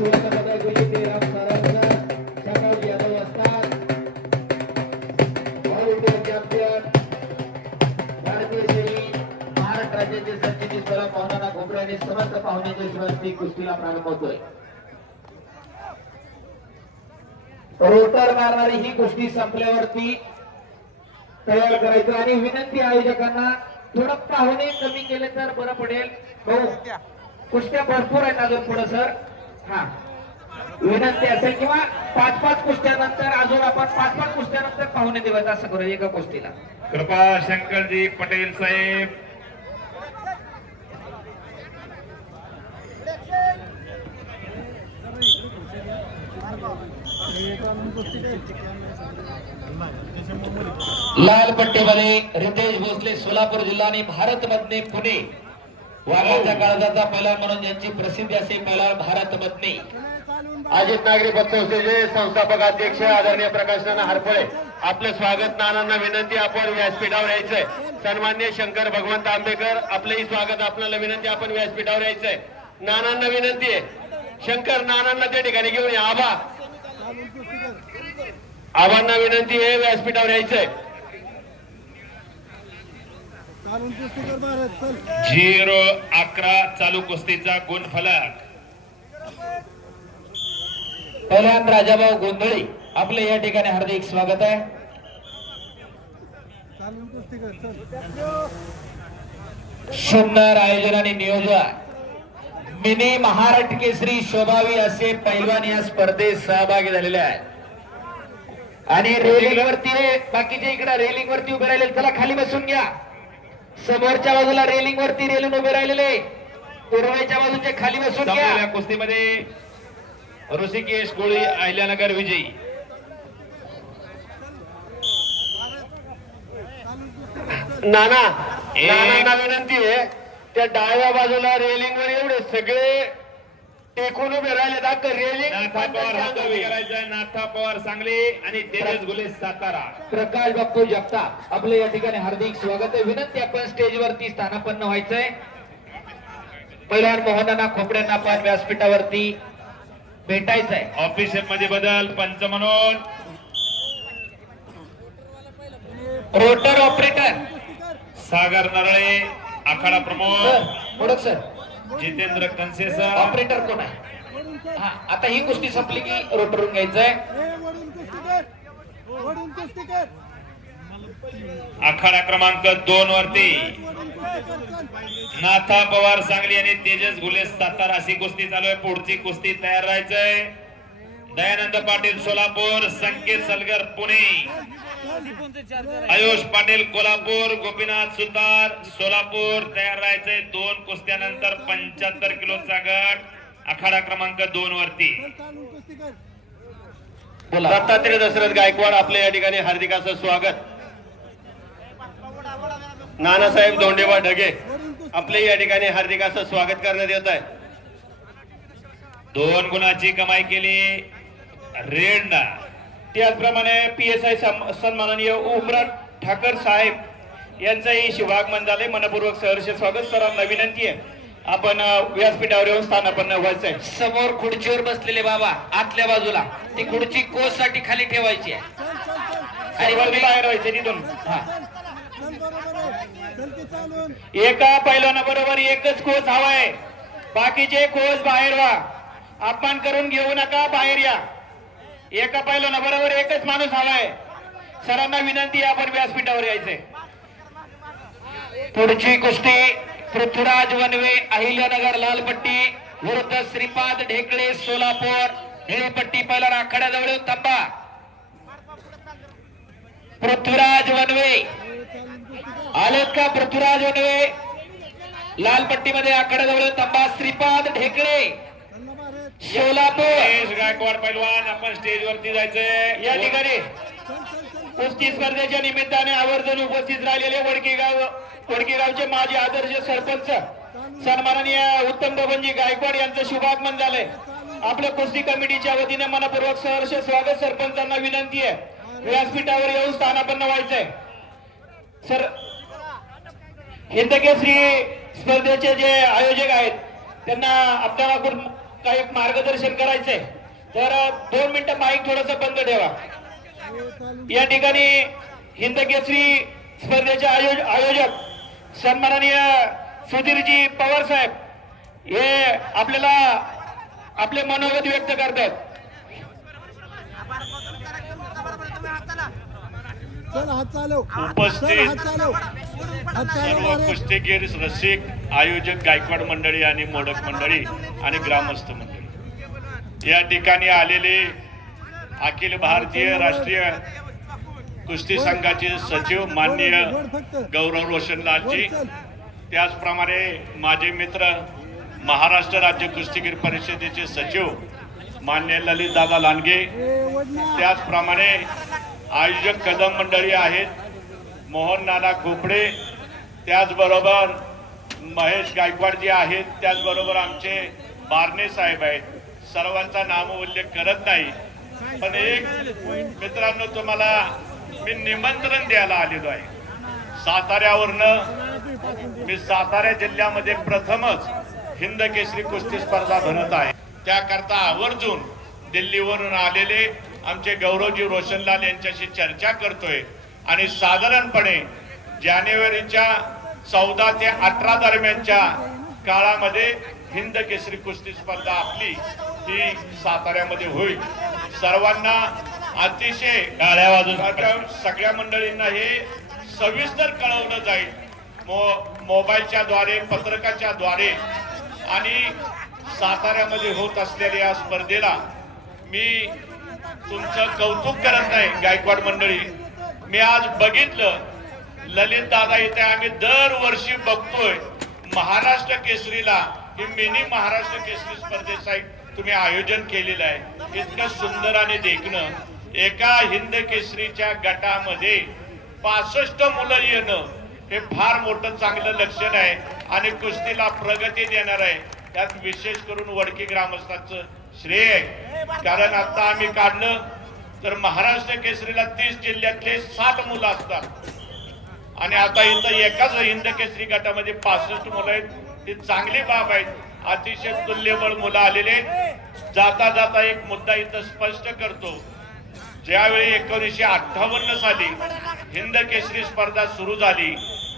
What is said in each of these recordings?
सुवर्ण पदक विजेते राम सारंगचा शंकर यादव असतात ऑल इंडिया चॅम्पियन भारतीय शैली महाराष्ट्र राज्याचे सरचिटणीस स्वरूप पाहुण्यांना घोबऱ्याने समस्त पाहुण्याच्या शिवाय कुस्तीला प्रारंभ होतोय। रोटर मारणारी ही कुस्ती संपल्यावरती तयार करायचं आणि विनंती आयोजकांना थोडं पाहुणे कमी केले तर बरं पडेल। हो कुस्त्या भरपूर आहेत अजून पुढे सर। हा विनंती असेल किंवा 5-5 कुस्त्यानंतर अजून आपण 5-5 कुस्त्यानंतर पाहुणे देवायचं असं करूया एका कुस्तीला। कृपा शंकरजी पटेल साहेब लाल पट्टीमध्ये रितेश भोसले सोलापूर जिल्हा आणि भारत मधने पुणे वाघाच्या काळजाचा पैलवान म्हणून ज्यांची प्रसिद्धी असे पैलवान भारत मधने अजित नागरी पतसंस्थेचे संस्थापक अध्यक्ष आदरणीय प्रकाश नाना हरपळे आपलं स्वागत। नानांना विनंती आपण व्यासपीठावर यायचंय। सन्माननीय शंकर भगवंत आंबेकर आपलंही स्वागत। आपल्याला विनंती आपण व्यासपीठावर यायचंय। नानांना विनंती आहे शंकर नानांना त्या ठिकाणी घेऊन या। आबांना विनंती आहे व्यासपीठावर यायचंय। 0-11 चालू कुस्तीचा गुणफलक पैलवान राजाभाऊ गोंधळी आपले या ठिकाणी हार्दिक स्वागत आहे। सुंदर आयोजन आणि नियोजन मिनी महाराष्ट्र केसरी शोभावी असे पैलवान या स्पर्धेत सहभागी झालेले आहेत आणि रेलिंग वरती बाकीचे इकडे रेलिंग वरती उभे राहिलेले चला खाली बसून घ्या। समोरच्या बाजूला रेलिंग वरती रेलून उभे राहिलेले पूर्वेच्या बाजूचे खाली बसून घ्या। कुस्तीमध्ये ऋषिकेश गोळी अहिल्यानगर विजयी। नानांना विनंती आहे त्या डाव्या बाजूला रेलिंग वर एवढे सगळे टेकून उभे राहिले दाखल रेलिंग नाथा पवार करायचं नाथा पवार सांगली आणि तेजस गुले सातारा। प्रकाश बाप्पू जगताप आपले या ठिकाणी हार्दिक स्वागत आहे। विनंती आपण स्टेजवरती स्थानापन्न व्हायचंय। पैलवान मोहनांना खोपड्यांना आपण व्यासपीठावरती भेटायचंय। ऑफिशियल मध्ये बदल पंच म्हणून रोटर ऑपरेटर सागर नरळे आखाडा प्रमुख मोडक सर जितेंद्र कनसेसा ऑपरेटर कोण आहे? हा आता ही कुस्ती संपली की रोटरून घ्यायचंय। आखाडा क्रमांक 2 वरती नाथा पवार सांगली आणि तेजस गुले सातारा अशी कुस्ती चालू आहे। पुढची कुस्ती तयार राहायचंय। दयानंद पाटील सोलापूर, संकेत सलगर पुणे, आयुष पाटील कोल्हापूर, गोपीनाथ सुतार सोलापूर तयार राहायचंय। 2 कुस्त्यानंतर 75 किलोचा गट आखाडा क्रमांक 2 वरती। दत्तात्रय दशरथ गायकवाड आपल्या या ठिकाणी हार्दिक असं स्वागत। नानासाहेब धोंडेबा ढगे आपले या ठिकाणी हार्दिक असं स्वागत करण्यात येत आहे। 2 गुणाची कमाई केली रेडना। त्याचप्रमाणे PSI सन्माननीय उमरान ठाकर साहेब यांचंही शुभागमन झाले। मनपूर्वक सहर्ष स्वागत। सरांना विनंती आहे आपण व्यासपीठावर येऊन स्थानापन्न व्हायचंय। समोर खुर्चीवर बसलेले बाबा आतल्या बाजूला ती खुर्ची कोस साठी खाली ठेवायची आहे आणि बाहेर व्हायचे तिथून। एका पैलवानाबरोबर एकच कोच हवाय, बाकीचे कोच बाहेर व्हा। अपमान करून घेऊ नका, बाहेर या। एका पैलवानाबरोबर एकच माणूस हवाय। सरांना विनंती आहे आपण व्यासपीठावर यायचंय। पुढची कुस्ती पृथ्वीराज वनवे अहिल्यानगर लालपट्टी विरुद्ध श्रीपाद ढेकळे सोलापूर निळीपट्टी पैलवान आखाड्याजवळ थांबा। पृथ्वीराज वनवे आलेत का? पृथ्वीराज वनवे लालपट्टीमध्ये आखाड्याजवळ थांबा। श्रीपाद ढेकळे सोलापूर गायकवाड पैलवान आपण स्टेज वरती जायचंय। या ठिकाणी कुस्ती स्पर्धेच्या निमित्ताने आवर्जून उपस्थित राहिलेले वडकीगावचे माजी आदर्श सरपंच सन्माननीय उत्तम बबनजी गायकवाड यांचं शुभागमन झालंय। आपल्या कुस्ती कमिटीच्या वतीने मनपूर्वक सहर्ष स्वागत। सरपंचांना विनंती आहे व्यासपीठावर येऊन स्थानापन्न व्हायचंय। सर हिंदकेसरी स्पर्धेचे जे आयोजक आहेत त्यांना आपल्याकडून काही मार्गदर्शन करायचंय तर 2 मिनिटं माईक थोडस बंद ठेवा. या ठिकाणी हिंद केसरी स्पर्धेचे आयोजक सन्माननीय सुधीरजी पवार साहेब हे आपल्याला आपले मनोगत व्यक्त करतात. उपस्थित सर्व कुस्तीगीर रसिक आयोजक गायकवाड मंडळी आणि मोडक मंडळी आणि ग्रामस्थ मंडळी, या ठिकाणी आलेले अखिल भारतीय राष्ट्रीय कुस्ती संघाचे सचिव माननीय गौरव रोशनलालजी, त्याचप्रमाणे माझे मित्र महाराष्ट्र राज्य कुस्तीगीर परिषदेचे सचिव मान्य ललितदादा लांडगे, त्याचप्रमाणे आयोजक कदम मंडळी आहेत, मोहन नाना खोपडे, त्याचबरोबर महेश गायकवाडजी आहेत, त्याचबरोबर आमचे बारणे साहेब आहेत. सर्वांचा नाम उल्लेख करत नाही, पण एक मित्रांनो तुम्हाला मी निमंत्रण द्यायला आलेलो आहे. साताऱ्यावरनं मी सातारा जिल्ह्यामध्ये प्रथमच हिंद केसरी कुस्ती स्पर्धा भरत आहे. त्याकरता आवर्जून दिल्लीवरून आलेले आमचे गौरवजी रोशनलाल यांच्याशी चर्चा करतोय आणि साधारणपणे जानेवारीच्या 14 ते 18 दरम्यानच्या काळामध्ये हिंद केसरी कुस्ती स्पर्धा आपली ही साताऱ्यामध्ये होईल. सर्वांना अतिशय टाळ्या वाजून सगळ्या मंडळींना हे सविस्तर कळवलं जाईल मोबाईलच्या द्वारे, पत्रकाच्या द्वारे. आणि साताऱ्यामध्ये होत असलेल्या या स्पर्धेला मी तुमचं कौतुक करत नाही गायकवाड मंडळी. मी आज बघितलं ललित दादा इथे आम्ही दरवर्षी बघतोय महाराष्ट्र केसरीला ही मिनी महाराष्ट्र केसरी स्पर्धेचं तुम्ही आयोजन केलेलं आहे. इतकं सुंदर आणि देखणं, एका हिंद केसरीच्या गटामध्ये 65 मुलं येणं हे फार मोठं चांगलं लक्षण आहे आणि कुस्तीला प्रगती देणार आहे. त्यात विशेष करून वडकी ग्रामस्थांचं श्रेय आहे. कारण आता आम्ही काढलं तर महाराष्ट्र केसरीला 30 जिल्ह्यातले 60 मुलं असतात आणि आता इथं एकाच हिंद केसरी गटामध्ये 65 मुलं आहेत. ही चांगली बाब आहे. अतिशय तुल्यबळ मुलं आलेले. जाता जाता एक मुद्दा इथं स्पष्ट करतो. ज्यावेळी 1958 साली हिंद केसरी स्पर्धा सुरू झाली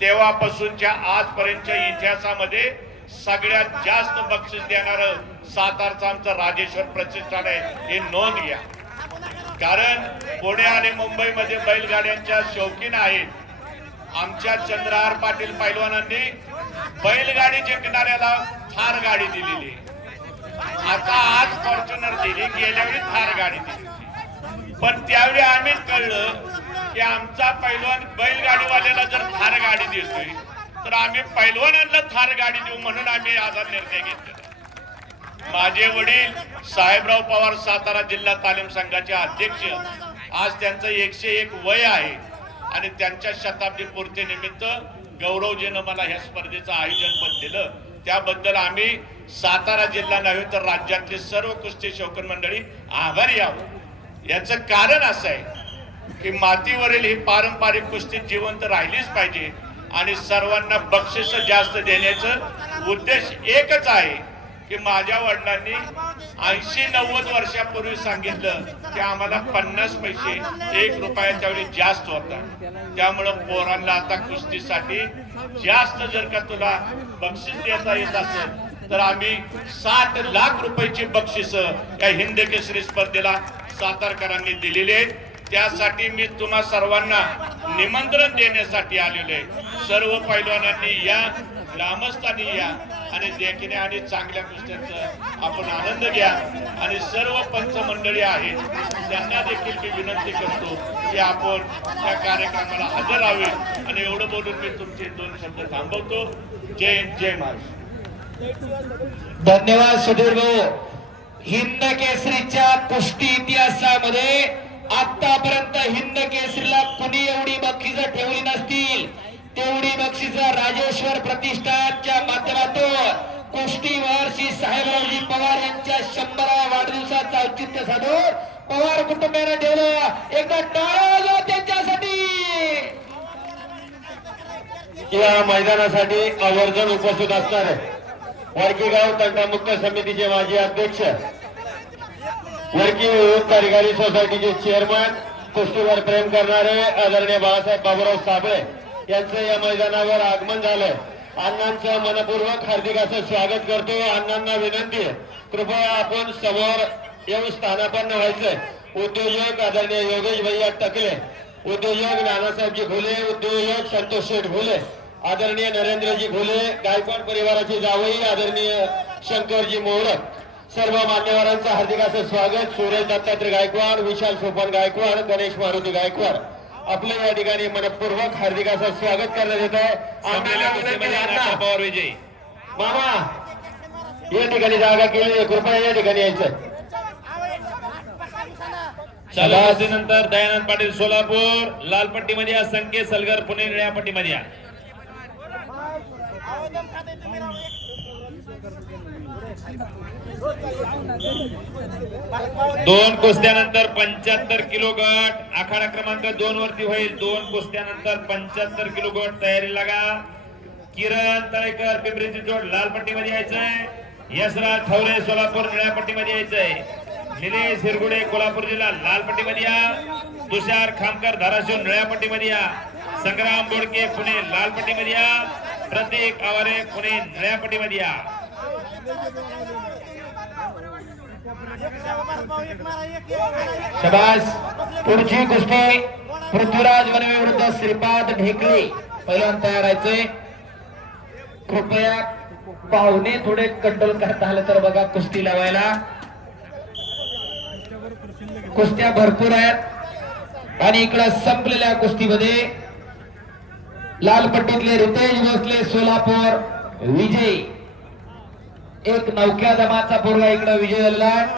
तेव्हापासूनच्या आजपर्यंतच्या इतिहासामध्ये सगळ्यात जास्त बक्षीस देणारं सातारचं आमचं राजेश्वर प्रतिष्ठान आहे, हे नोंद घ्या. कारण पुणे आणि मुंबईमध्ये बैलगाड्यांच्या शौकीन आहेत. आमच्या चंद्रहार पाटील पैलवानांनी बैलगाडी जिंकणाऱ्याला थार गाडी दिलेली. आता आज फॉर्च्युनर दिली, गेल्या वेळी थार गाडी दिली. पण त्यावेळी आम्ही कळलं की आमचा पैलवान बैलगाडीवाल्याला जर थार गाडी देतोय तर आम्ही पैलवानांना थार गाडी देऊ, म्हणून आम्ही आज निर्णय घेतला. माझे वडील साहेबराव पवार सातारा जिल्हा तालीम संघाचे अध्यक्ष, आज त्यांचं 101 वय आहे आणि त्यांच्या शताब्दी पूर्तीनिमित्त गौरवजीनं मला ह्या स्पर्धेचं आयोजनपद दिलं. त्याबद्दल आम्ही सातारा जिल्हा नव्हे तर राज्यातले सर्व कुस्ती शौकीन मंडळी आभारी आहोत. याचं कारण असं आहे की मातीवरील ही पारंपरिक कुस्ती जिवंत राहिलीच पाहिजे आणि सर्वांना बक्षीस जास्त देण्याचं उद्देश एकच आहे की माझ्या वडिलांनी 80-90 वर्षापूर्वी सांगितलं की आम्हाला 50 पैसे 1 रुपया त्यावेळी जास्त होता. त्यामुळं पोरांना आता कुस्तीसाठी जास्त जर का तुला बक्षीस देता येत असेल तर आम्ही 60 लाख रुपयाची बक्षीस या हिंद केसरी स्पर्धेला सातारकरांनी दिलेली आहेत. त्यासाठी मी तुम्हा सर्वांना निमंत्रण देण्यासाठी आलेलो आहे. सर्व पैलवानांनी या, ग्रामस्थांनी या आणि देखणे आणि चांगल्या कुस्त्यांचा आपण आनंद घ्या. आणि सर्व पंच मंडळी आहेत त्यांना देखील मी विनंती करतो की आपण त्या कार्यक्रमाला हजर राहावे. आणि एवढं बोलून मी तुमचे 2 शब्द थांबवतो. जय हिंद, जय महाराष्ट्र. धन्यवाद सुधीर भाऊ. हिंद केसरीच्या कुस्ती इतिहासामध्ये आतापर्यंत हिंद केसरीला कुणी एवढी बक्षिसं ठेवली नसतील तेवढी बक्षिसं राजेश्वर प्रतिष्ठानच्या माध्यमातून कुस्तीवर श्री साहेबरावजी पवार यांच्या 100व्या वाढदिवसाचं औचित्य साधून पवार कुटुंबाने ठेवलं. एकदा टाळ्या वाजवा त्यांच्यासाठी. या मैदानासाठी आवर्जून उपस्थित असणार आहे वडकीगाव तंटामुक्त समितीचे माजी अध्यक्ष, वडकी विविध कार्यकारी सोसायटीचे चेअरमन, कुस्तीवर प्रेम करणारे आदरणीय बाळासाहेब बाबूराव साबळे यांचं या मैदानावर आगमन झालंय. अण्णांचं मनपूर्वक हार्दिक असं स्वागत करतो. अण्णांना विनंती आहे, कृपया आपण समोर येऊन स्थानापन्न व्हायचंय. उद्योजक आदरणीय योगेश भैया टकले, उद्योजक नानासाहेबजी घुले, उद्योजक संतोष शेठ घुले, आदरणीय नरेंद्रजी घुले, गायकवाड परिवाराची जावई आदरणीय शंकरजी मोहरक, सर्व मान्यवरांचं हार्दिक असं स्वागत. सुरेश दत्तात्रय गायकवाड, विशाल सोपान गायकवाड, गणेश मारुती गायकवाड आपलं या ठिकाणी मनपूर्वक हार्दिक असं स्वागत करण्यात येत आहे. संपलेल्या कुस्तीमध्ये नाना पवार विजयी. मामा या ठिकाणी जागा केली, कृपया या ठिकाणी यायचं. चालू कुस्तीनंतर दयानंद पाटील सोलापूर लाल पट्टीमध्ये या, संकेत सलगर पुणे निळ्या पट्टीमध्ये या. दोन कुस्त्यानंतर 75 किलो गट आखाडा क्रमांक 2 वरती होईल. दोन कुस्त्यानंतर 75 किलो गट तयारी लागा. किरण तळेकर पिंपरीची जोड लाल पट्टीमध्ये यायचंय. यशराज ठवरे सोलापूर निळ्या पट्टीमध्ये यायचंय. निलेश हिरगुडे कोल्हापूर जिल्हा लाल पट्टीमध्ये या. तुषार खामकर धाराशिव निळ्या पट्टीमध्ये या. संग्राम बोडके पुणे लाल पट्टीमध्ये या. प्रतीक आवारे पुणे निळ्या पट्टीमध्ये या. शबास. पुढची कुस्ती पृथ्वीराज वनवे विरुद्ध श्रीपाद ढेकळे, पहिलवान तयार राहायचंय. कृपया पाहुणे थोडे कंट्रोल करता आलं तर बघा कुस्ती लावायला. कुस्त्या भरपूर आहेत आणि इकडं संपलेल्या कुस्तीमध्ये लाल पट्टीतले रितेश भोसले सोलापूर विजय, एक नौक्या दमाचा पोरगा इकडे विजय झाला.